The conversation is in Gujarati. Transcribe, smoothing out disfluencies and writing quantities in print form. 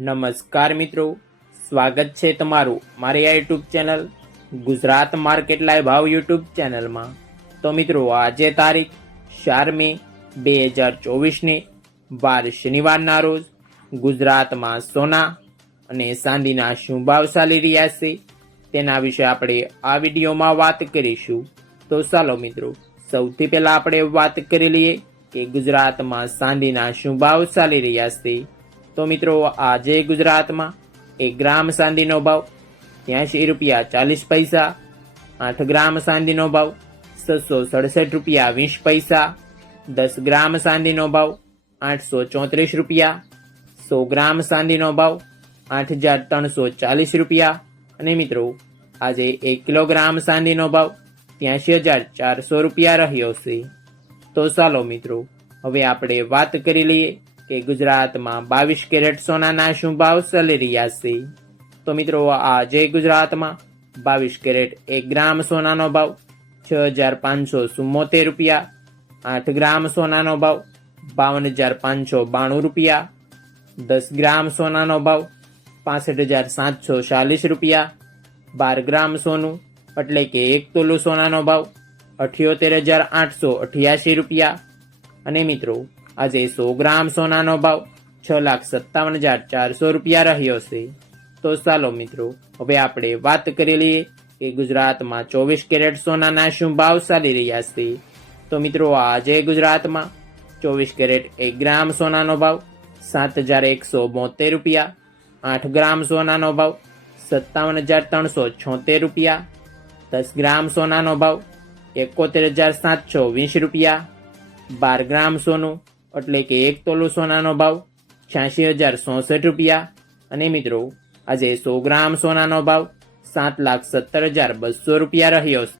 નમસ્કાર મિત્રો, સ્વાગત છે તમારું મારી આ YouTube channel Gujarat market live ભાવ યુટ્યુબ ચેનલમાં। તો મિત્રો, આજે તારીખ 4 મે 2024ની વાર શનિવારના રોજ ગુજરાતમાં સોના અને ચાંદીના શું ભાવ ચાલી રહ્યા છે તેના વિશે આપણે આ વિડીયોમાં વાત કરીશું। તો ચાલો મિત્રો, સૌથી પહેલા આપણે વાત કરી લઈએ કે ગુજરાતમાં ચાંદીના શું ભાવ ચાલી રહ્યા છે। તો મિત્રો, આજે ગુજરાતમાં 1 ગ્રામ ચાંદીનો ભાવ 83 રૂપિયા 40 પૈસા, 8 ગ્રામ ચાંદીનો ભાવ 667 રૂપિયા 20 પૈસા, 10 ગ્રામ ચાંદીનો ભાવ 834 રૂપિયા, 100 ગ્રામ ચાંદીનો ભાવ 8340 રૂપિયા અને મિત્રો, આજે 1 કિલોગ્રામ ચાંદીનો ભાવ 83400 રૂપિયા રહ્યો છે। તો ચાલો મિત્રો, હવે આપણે વાત કરી લઈએ કે ગુજરાતમાં 22 કેરેટ સોનાના શું ભાવ ચાલી રહ્યા છે। તો મિત્રો, આજે ગુજરાતમાં 22 કેરેટ 1 ગ્રામ સોનાનો ભાવ 6574 રૂપિયા, 8 ગ્રામ સોનાનો ભાવ 52592 રૂપિયા, 10 ગ્રામ સોનાનો ભાવ 65740 રૂપિયા, 12 ગ્રામ સોનું એટલે કે 1 તોલું સોનાનો ભાવ 78888 રૂપિયા અને મિત્રો, આજે 100 ગ્રામ સોનાનો ભાવ 6,57,400 રૂપિયા રહ્યો છે। તો ચાલો મિત્રો, હવે આપણે વાત કરી લઈએ કે ગુજરાતમાં 24 કેરેટ સોનાના શું ભાવ ચાલી રહ્યા છે। તો મિત્રો, આજે ગુજરાતમાં 24 કેરેટ 1 ગ્રામ સોનાનો ભાવ 7172 રૂપિયા, 8 ગ્રામ સોનાનો ભાવ 57,376 રૂપિયા, 10 ગ્રામ સોનાનો ભાવ 71,720 રૂપિયા, 12 ગ્રામ સોનું એટલે કે 1 તોલું સોનાનો ભાવ 86,064 રૂપિયા અને મિત્રો, આજે 100 ગ્રામ સોનાનો ભાવ 7,70,200 રૂપિયા રહ્યો છે।